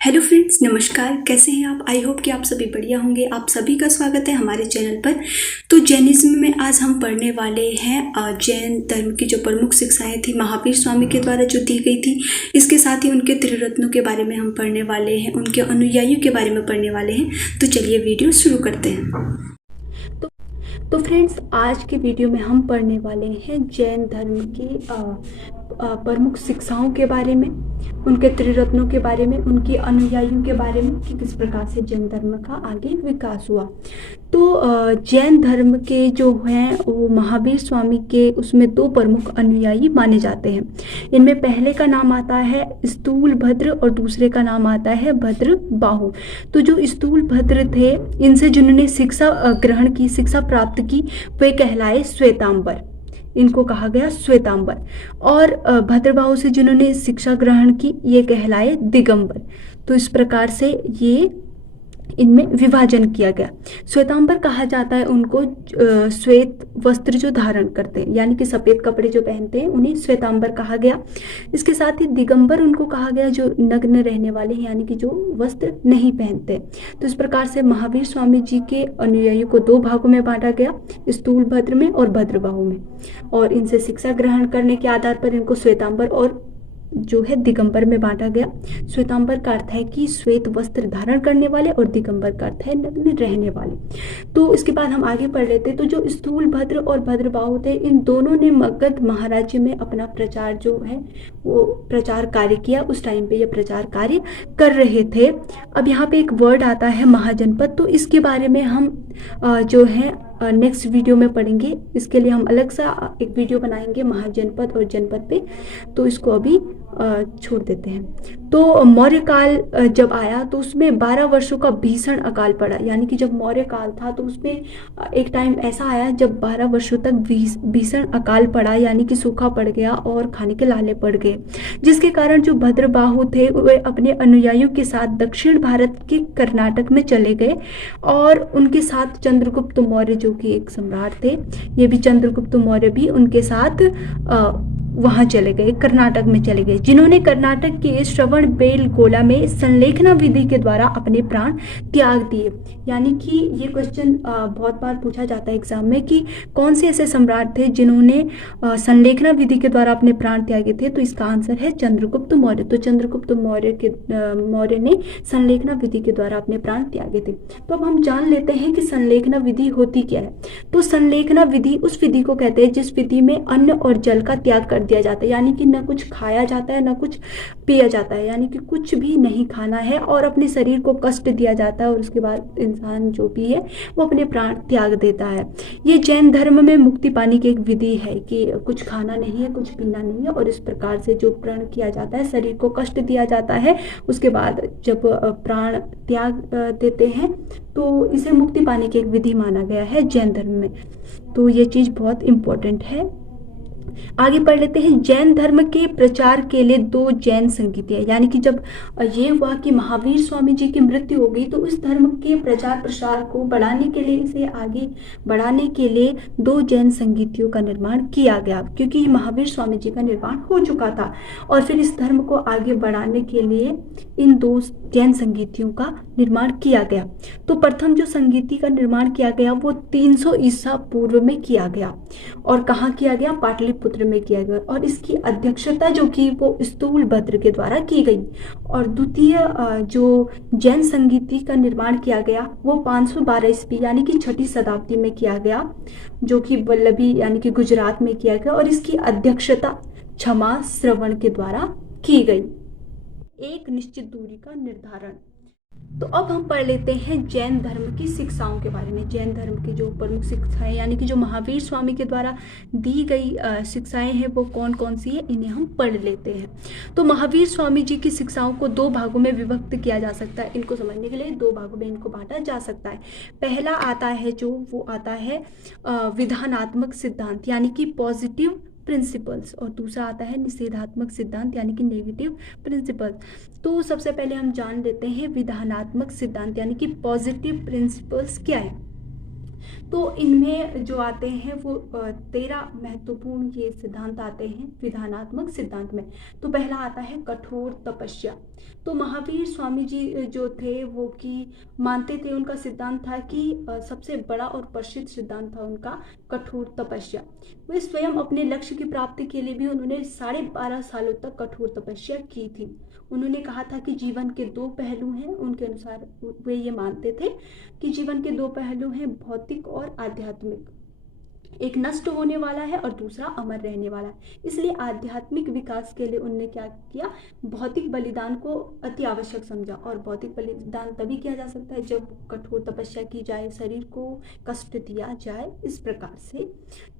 Hello friends, नमस्कार। कैसे हैं आप? आई होप कि आप सभी बढ़िया होंगे। आप सभी का स्वागत है हमारे चैनल पर। तो जैनिज्म में आज हम पढ़ने वाले हैं जैन धर्म की जो प्रमुख शिक्षाएं थी महावीर स्वामी के द्वारा जो दी गई थी। इसके साथ ही उनके त्रिरत्नों के बारे में हम पढ़ने वाले हैं, उनके अनुयायियों के बारे में पढ़ने वाले हैं। तो चलिए वीडियो शुरू करते हैं। तो फ्रेंड्स, आज के वीडियो में हम पढ़ने वाले हैं जैन धर्म की प्रमुख शिक्षाओं के बारे में, उनके त्रिरत्नों के बारे में, उनके अनुयायियों के बारे में कि किस प्रकार से जैन धर्म का आगे विकास हुआ। तो जैन धर्म के जो हैं वो महावीर स्वामी के उसमें दो प्रमुख अनुयायी माने जाते हैं। इनमें पहले का नाम आता है स्थूल भद्र और दूसरे का नाम आता है भद्र बाहु। तो जो स्थूल भद्र थे, इनसे जिन्होंने शिक्षा ग्रहण की, शिक्षा प्राप्त की, वे कहलाए श्वेतांबर। इनको कहा गया श्वेतांबर। और भद्रबाहु से जिन्होंने शिक्षा ग्रहण की, ये कहलाए दिगंबर। तो इस प्रकार से ये इनमें विभाजन किया गया। श्वेतांबर कहा जाता है उनको श्वेत वस्त्र जो धारण करते हैं, यानी कि सफेद कपड़े जो पहनते हैं, उन्हें श्वेतांबर कहा गया। इसके साथ ही दिगंबर उनको कहा गया जो नग्न रहने वाले हैं, यानी कि जो वस्त्र नहीं पहनते। तो इस प्रकार से महावीर स्वामी जी के अनुयायियों को दो भागों में बांटा गया, स्थूल भद्र में और भद्रबाहु में। और इनसे शिक्षा ग्रहण करने के आधार पर इनको श्वेतांबर और जो है दिगंबर में बांटा गया। श्वेतांबर का अर्थ है कि श्वेत वस्त्र धारण करने वाले और दिगंबर का अर्थ है नग्न रहने वाले। तो इसके बाद हम आगे पढ़ लेते। तो जो स्थूल भद्र और भद्रबाहु थे, इन दोनों ने मगध महाराज्य में अपना प्रचार जो है वो प्रचार कार्य किया। उस टाइम पे ये प्रचार कार्य कर रहे थे। अब यहाँ पे एक वर्ड आता है महाजनपद। तो इसके बारे में हम जो है नेक्स्ट वीडियो में पढ़ेंगे। इसके लिए हम अलग सा एक वीडियो बनाएंगे महाजनपद और जनपद पे। तो इसको अभी छोड़ देते हैं। तो मौर्य काल जब आया तो उसमें 12 वर्षों का भीषण अकाल पड़ा। यानी कि जब मौर्य काल था तो उसमें एक टाइम ऐसा आया जब 12 वर्षों तक भीषण अकाल पड़ा, यानी कि सूखा पड़ गया और खाने के लाले पड़ गए। जिसके कारण जो भद्रबाहु थे वे अपने अनुयायियों के साथ दक्षिण भारत के कर्नाटक में चले गए। और उनके साथ चंद्रगुप्त मौर्य जो कि एक सम्राट थे, ये भी चंद्रगुप्त मौर्य भी उनके साथ वहां चले गए, कर्नाटक में चले गए, जिन्होंने कर्नाटक के श्रवण बेलगोला में संलेखना विधि के द्वारा अपने प्राण त्याग दिए। यानी कि ये क्वेश्चन बहुत बार पूछा जाता है एग्जाम में कि कौन से ऐसे सम्राट थे जिन्होंने संलेखना विधि के द्वारा अपने प्राण त्यागे थे। तो इसका आंसर है चंद्रगुप्त मौर्य। तो चंद्रगुप्त मौर्य ने संलेखना विधि के द्वारा अपने प्राण त्यागे थे। तो अब हम जान लेते हैं कि संलेखना विधि होती क्या है। तो संलेखना विधि उस विधि को कहते हैं जिस विधि में अन्न और जल का त्याग कर दिया जाता है। यानी कि न कुछ खाया जाता है न कुछ पिया जाता है, यानी कि कुछ भी नहीं खाना है और अपने शरीर को कष्ट दिया जाता है। और उसके बाद इंसान जो भी है वो अपने प्राण त्याग देता है। ये जैन धर्म में मुक्ति पाने की एक विधि है कि कुछ खाना नहीं है, कुछ पीना नहीं है, और इस प्रकार से जो प्रण किया जाता है, शरीर को कष्ट दिया जाता है, उसके बाद जब प्राण त्याग देते हैं तो इसे मुक्ति पाने की एक विधि माना गया है जैन धर्म में। तो ये चीज बहुत इंपॉर्टेंट है। आगे पढ़ लेते हैं। जैन धर्म के प्रचार के लिए दो जैन संगीतियां, यानी कि जब ये हुआ कि महावीर स्वामी जी की मृत्यु हो गई तो इस धर्म के प्रचार प्रसार को बढ़ाने के लिए, इसे आगे बढ़ाने के लिए दो जैन संगीतियों का निर्माण किया गया, क्योंकि महावीर स्वामी जी का निर्माण हो चुका था। और फिर इस धर्म को आगे बढ़ाने के लिए इन दो जैन संगीतियों का निर्माण किया गया। तो प्रथम जो संगीति का निर्माण किया गया वो 300 ईसा पूर्व में किया गया। और कहाँ किया गया? पाटलिपुत्र में किया गया। और इसकी अध्यक्षता जो की वो स्थूल भद्र के द्वारा की गई। और द्वितीय जो जैन संगीति का निर्माण किया गया वो 512 ईस्वी यानी कि 6ठी शताब्दी में किया गया, जो कि वल्लभी यानी कि गुजरात में किया गया। और इसकी अध्यक्षता क्षमा श्रवण के द्वारा की गई। एक निश्चित दूरी का निर्धारण। तो अब हम पढ़ लेते हैं जैन धर्म की शिक्षाओं के बारे में। जैन धर्म की जो प्रमुख शिक्षाएं, यानी कि जो महावीर स्वामी के द्वारा दी गई शिक्षाएं हैं वो कौन कौन सी है, इन्हें हम पढ़ लेते हैं। तो महावीर स्वामी जी की शिक्षाओं को दो भागों में विभक्त किया जा सकता है। इनको समझने के लिए दो भागों में इनको बांटा जा सकता है। पहला आता है जो वो आता है विधानात्मक सिद्धांत, यानी कि पॉजिटिव प्रिंसिपल्स, और दूसरा आता है निषेधात्मक सिद्धांत, यानी कि नेगेटिव प्रिंसिपल्स। तो सबसे पहले हम जान लेते हैं विधानात्मक सिद्धांत यानी कि पॉजिटिव प्रिंसिपल्स क्या है। तो इनमें जो आते हैं वो 13 महत्वपूर्ण ये सिद्धांत आते हैं विधानात्मक सिद्धांत में। तो पहला आता है कठोर तपस्या। तो महावीर स्वामी जी जो थे वो कि मानते थे, उनका सिद्धांत था कि सबसे बड़ा और प्रसिद्ध सिद्धांत था उनका कठोर तपस्या। वे स्वयं अपने लक्ष्य की प्राप्ति के लिए भी उन्होंने 12.5 सालों तक कठोर तपस्या की थी। उन्होंने कहा था कि जीवन के 2 पहलू हैं, उनके अनुसार वे ये मानते थे कि जीवन के 2 पहलू हैं, भौतिक और आध्यात्मिक। एक नष्ट होने वाला है और दूसरा अमर रहने वाला है। इसलिए आध्यात्मिक विकास के लिए उनने क्या किया, भौतिक बलिदान को अति आवश्यक समझा। और भौतिक बलिदान तभी किया जा सकता है जब कठोर तपस्या की जाए, शरीर को कष्ट दिया जाए। इस प्रकार से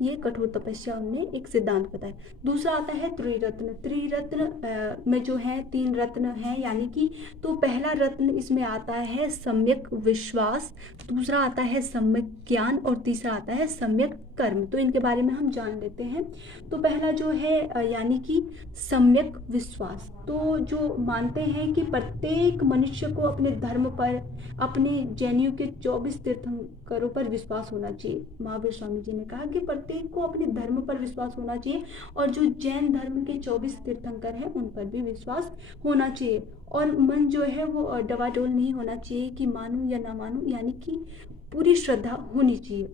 ये कठोर तपस्या उनने एक सिद्धांत बताया। दूसरा आता है त्रिरत्न। त्रिरत्न में जो है 3 रत्न हैं, यानी कि तो पहला रत्न इसमें आता है सम्यक विश्वास, दूसरा आता है सम्यक ज्ञान और तीसरा आता है सम्यक कर्म। तो इनके बारे में हम जान लेते हैं। तो पहला जो है यानी कि सम्यक विश्वास। तो जो मानते हैं कि प्रत्येक मनुष्य को अपने धर्म पर, अपने जैनियों के 24 तीर्थंकरों पर विश्वास होना चाहिए। महावीर स्वामी जी ने कहा कि प्रत्येक को अपने धर्म पर विश्वास होना चाहिए और जो जैन धर्म के 24 तीर्थंकर हैं उन पर भी विश्वास होना चाहिए। और मन जो है वो डवाडोल नहीं होना चाहिए कि मानूं या ना मानूं, यानी कि पूरी श्रद्धा होनी चाहिए।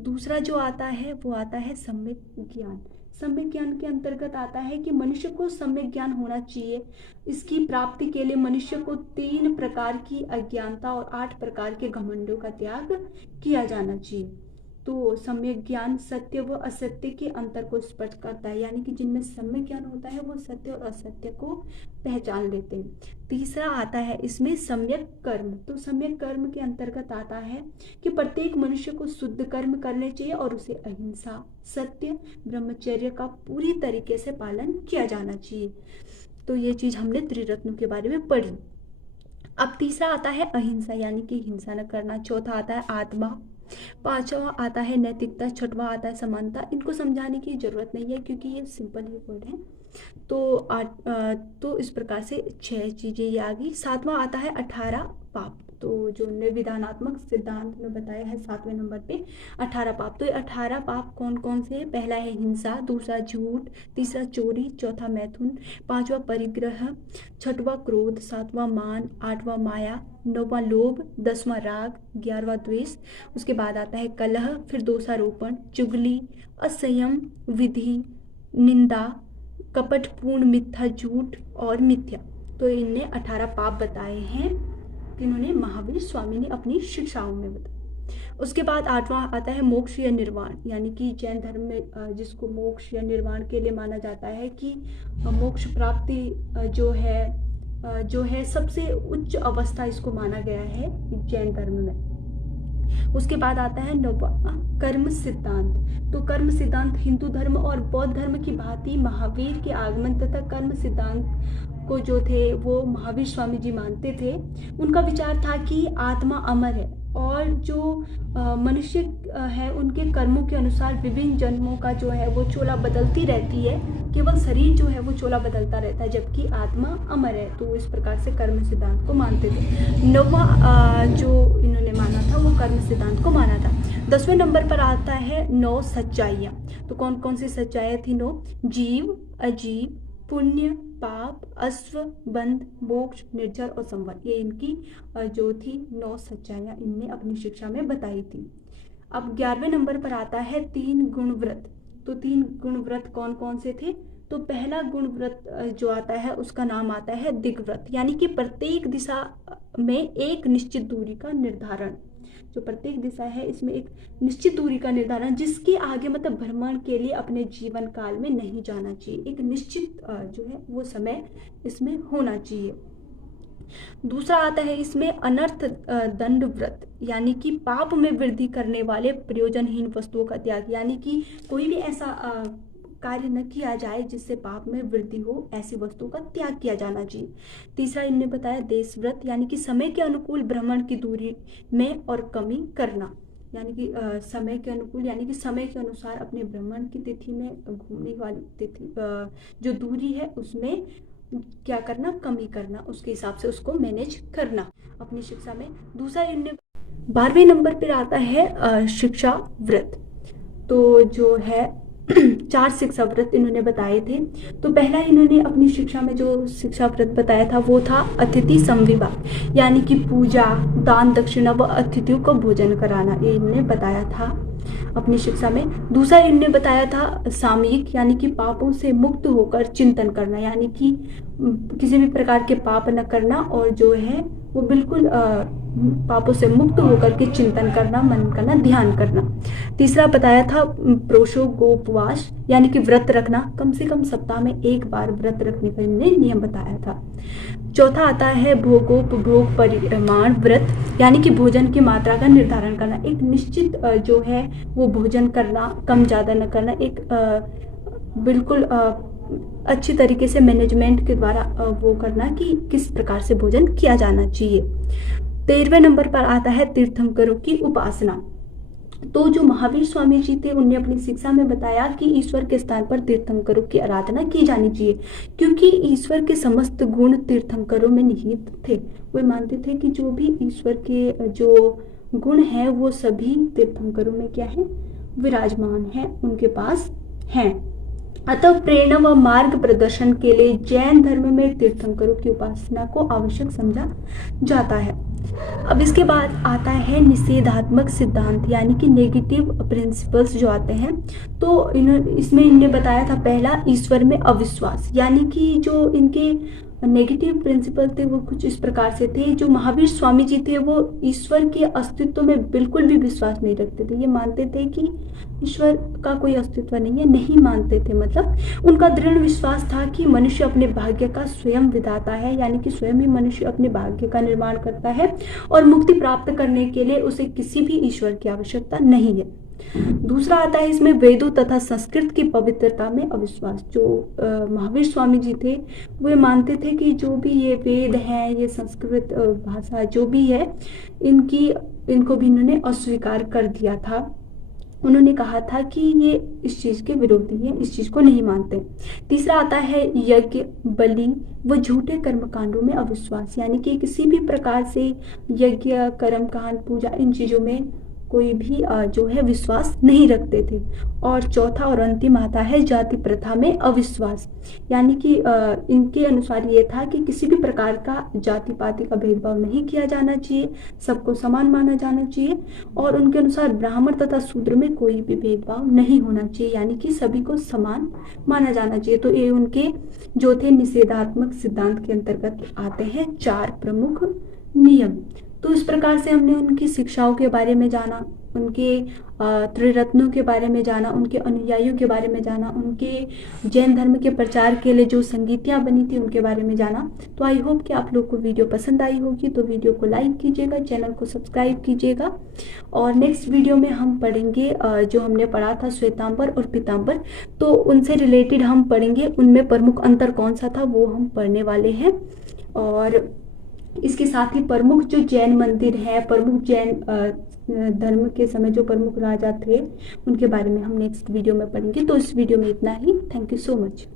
दूसरा जो आता है वो आता है सम्यक ज्ञान। सम्यक ज्ञान के अंतर्गत आता है कि मनुष्य को सम्यक ज्ञान होना चाहिए। इसकी प्राप्ति के लिए मनुष्य को 3 प्रकार की अज्ञानता और 8 प्रकार के घमंडों का त्याग किया जाना चाहिए। तो सम्यक ज्ञान सत्य व असत्य के अंतर को स्पष्ट करता है, यानी कि जिनमें सम्यक ज्ञान होता है वो सत्य और असत्य को पहचान लेते हैं। तीसरा आता है इसमें सम्यक कर्म। तो सम्यक कर्म के अंतर्गत आता है कि प्रत्येक मनुष्य को शुद्ध कर्म करने चाहिए और उसे अहिंसा, सत्य, ब्रह्मचर्य का पूरी तरीके से पालन किया जाना चाहिए। तो ये चीज हमने त्रिरत्नों के बारे में पढ़ी। अब तीसरा आता है अहिंसा, यानी कि हिंसा न करना। चौथा आता है आत्मा, 5वां आता है नैतिकता, 6वां आता है समानता। इनको समझाने की जरूरत नहीं है क्योंकि ये सिंपल ही वर्ड है। तो इस प्रकार से 6 चीजें ये आ गई। 7वां आता है 18 पाप। तो जो विधानात्मक सिद्धांत में बताया है 7वें नंबर पे 18 पाप। तो ये 18 पाप कौन कौन से हैं? पहला है हिंसा, दूसरा झूठ, तीसरा चोरी, चौथा मैथुन, 5वां परिग्रह, 6वां क्रोध, 7वां मान, 8वां माया, 9वां लोभ, 10वां राग, 11वां द्वेष। उसके बाद आता है कलह, फिर दोषारोपण, चुगली, असंयम, विधि, निंदा, कपटपूर्ण मिथ्या, झूठ और मिथ्या। तो इनने 18 पाप बताए हैं, इन्होंने महावीर स्वामी ने अपनी शिक्षाओं में बताया। उसके बाद 8वां आता है मोक्ष या निर्वाण, यानी कि जैन धर्म में जिसको मोक्ष या निर्वाण के लिए माना जाता है कि मोक्ष प्राप्ति जो है सबसे उच्च अवस्था इसको माना गया है जैन धर्म में। उसके बाद आता है 9वां कर्म सिद्धांत। तो कर्म सिद्धांत हिंदू धर्म और बौद्ध धर्म की भांति महावीर के आगमन तथा कर्म सिद्धांत को जो थे वो महावीर स्वामी जी मानते थे। उनका विचार था कि आत्मा अमर है और जो मनुष्य है उनके कर्मों के अनुसार विभिन्न जन्मों का जो है वो चोला बदलती रहती है, केवल शरीर जो है वो चोला बदलता रहता है, जबकि आत्मा अमर है। तो इस प्रकार से कर्म सिद्धांत को मानते थे। 9वां जो इन्होंने माना था वो कर्म सिद्धांत को माना था। 10वें नंबर पर आता है 9 सच्चाइयाँ। तो कौन कौन सी सच्चाइयाँ थी? 9 जीव, अजीव, पुण्य, पाप, अश्व, बंध, मोक्ष, निर्जर और संवर। ये इनकी जो थी 9 सच्चाइयाँ इनने अपनी शिक्षा में बताई थी। अब 11वें नंबर पर आता है 3 गुण व्रत। तो 3 गुण व्रत कौन कौन से थे? तो पहला गुण व्रत जो आता है उसका नाम आता है दिग्व्रत, यानी कि प्रत्येक दिशा में एक निश्चित दूरी का निर्धारण। जो प्रत्येक दिशा है इसमें एक निश्चित दूरी का निर्धारण, जिसके आगे मतलब भ्रमण के लिए अपने जीवन काल में नहीं जाना चाहिए। एक निश्चित जो है वो समय इसमें होना चाहिए। दूसरा आता है इसमें अनर्थ दंड व्रत, यानी कि पाप में वृद्धि करने वाले प्रयोजनहीन वस्तुओं का त्याग, यानी कि कोई भी ऐसा कार्य न किया जाए जिससे पाप में वृद्धि हो, ऐसी वस्तुओं का त्याग किया जाना चाहिए। तीसरा इनने बताया देश व्रत, यानी कि समय के अनुकूल भ्रमण की दूरी में और कमी करना, यानी कि समय के अनुकूल यानी कि समय के अनुसार अपने भ्रमण की तिथि में घूमने वाली तिथि जो दूरी है उसमें क्या करना, कमी करना, उसके हिसाब से उसको मैनेज करना अपनी शिक्षा में। दूसरा इनने 12वें नंबर पर आता है शिक्षा व्रत। तो जो है 4 शिक्षा व्रत इन्होंने बताए थे। तो पहला इन्होंने अपनी शिक्षा में जो शिक्षा व्रत बताया था वो था अतिथि संविवाह, यानी कि पूजा, दान दक्षिणा व अतिथियों को भोजन कराना, ये इन्होंने बताया था अपनी शिक्षा में। दूसरा इन्होंने बताया था सामयिक, यानी कि पापों से मुक्त होकर चिंतन करना, यानी कि किसी भी प्रकार के पाप न करना और जो है वो बिल्कुल पापों से मुक्त होकर के चिंतन करना, मन करना, ध्यान करना। तीसरा बताया था प्रोषोगोपवास, यानी कि व्रत रखना, कम से कम सप्ताह में 1 बार व्रत रखने का इन्होंने नियम बताया था। चौथा आता है भोगोपभोग परिमाण व्रत, यानी कि भोजन की मात्रा का निर्धारण करना, एक निश्चित जो है वो भोजन करना, कम ज़्यादा न करना, एक बिल्कुल अच्छी तरीके से मैनेजमेंट के द्वारा वो करना कि किस प्रकार से भोजन किया जाना चाहिए। 13वें नंबर पर आता है तीर्थंकरों की उपासना। तो जो महावीर स्वामी जी थे उन्होंने अपनी शिक्षा में बताया कि ईश्वर के स्थान पर तीर्थंकरों की आराधना की जानी चाहिए, क्योंकि ईश्वर के समस्त गुण तीर्थंकरों में निहित थे। वे मानते थे कि जो भी ईश्वर के जो गुण हैं वो सभी तीर्थंकरों में क्या है, विराजमान है, उनके पास हैं। अतः प्रेरणा व मार्ग प्रदर्शन के लिए जैन धर्म में तीर्थंकरों की उपासना को आवश्यक समझा जाता है। अब इसके बाद आता है निषेधात्मक सिद्धांत, यानी कि नेगेटिव प्रिंसिपल्स जो आते हैं। तो इसमें इन्होंने बताया था पहला, ईश्वर में अविश्वास, यानी कि जो इनके नेगेटिव प्रिंसिपल थे वो कुछ इस प्रकार से थे। जो महावीर स्वामी जी थे वो ईश्वर के अस्तित्व में बिल्कुल भी विश्वास नहीं रखते थे। ये मानते थे कि ईश्वर का कोई अस्तित्व नहीं है, नहीं मानते थे। मतलब उनका दृढ़ विश्वास था कि मनुष्य अपने भाग्य का स्वयं विधाता है, यानी कि स्वयं ही मनुष्य अपने भाग्य का निर्माण करता है और मुक्ति प्राप्त करने के लिए उसे किसी भी ईश्वर की आवश्यकता नहीं है। दूसरा आता है इसमें वेदों तथा संस्कृत की पवित्रता में अविश्वास। जो महावीर स्वामी जी थे वे मानते थे कि जो भी ये वेद हैं, ये संस्कृत भाषा जो भी है, इनको भी इन्होंने अस्वीकार कर दिया था। उन्होंने कहा था कि ये इस चीज़ के विरोधी है, इस चीज़ को नहीं मानते। तीसरा आता है यज्ञ, बलि व झूठे कर्मकांडों में अविश्वास, यानी कि किसी भी प्रकार से यज्ञ, कर्मकांड, पूजा, इन चीज़ों में कोई भी जो है विश्वास नहीं रखते थे। और चौथा और अंतिम आता है जाति प्रथा में अविश्वास, यानी कि इनके अनुसार ये था कि किसी भी प्रकार का जाति पाति का भेदभाव नहीं किया जाना चाहिए, सबको समान माना जाना चाहिए। और उनके अनुसार ब्राह्मण तथा शूद्र में कोई भी भेदभाव नहीं होना चाहिए, यानी कि सभी को समान माना जाना चाहिए। तो ये उनके जो थे निषेधात्मक सिद्धांत के अंतर्गत आते हैं 4 प्रमुख नियम। तो इस प्रकार से हमने उनकी शिक्षाओं के बारे में जाना, उनके त्रिरत्नों के बारे में जाना, उनके अनुयायियों के बारे में जाना, उनके जैन धर्म के प्रचार के लिए जो संगीतियाँ बनी थी उनके बारे में जाना। तो आई होप कि आप लोग को वीडियो पसंद आई होगी। तो वीडियो को लाइक कीजिएगा, चैनल को सब्सक्राइब कीजिएगा। और नेक्स्ट वीडियो में हम पढ़ेंगे जो हमने पढ़ा था श्वेतांबर और पीतांबर, तो उनसे रिलेटेड हम पढ़ेंगे, उनमें प्रमुख अंतर कौन सा था वो हम पढ़ने वाले हैं। और इसके साथ ही प्रमुख जो जैन मंदिर है, प्रमुख जैन धर्म के समय जो प्रमुख राजा थे उनके बारे में हम नेक्स्ट वीडियो में पढ़ेंगे। तो इस वीडियो में इतना ही। Thank you so much.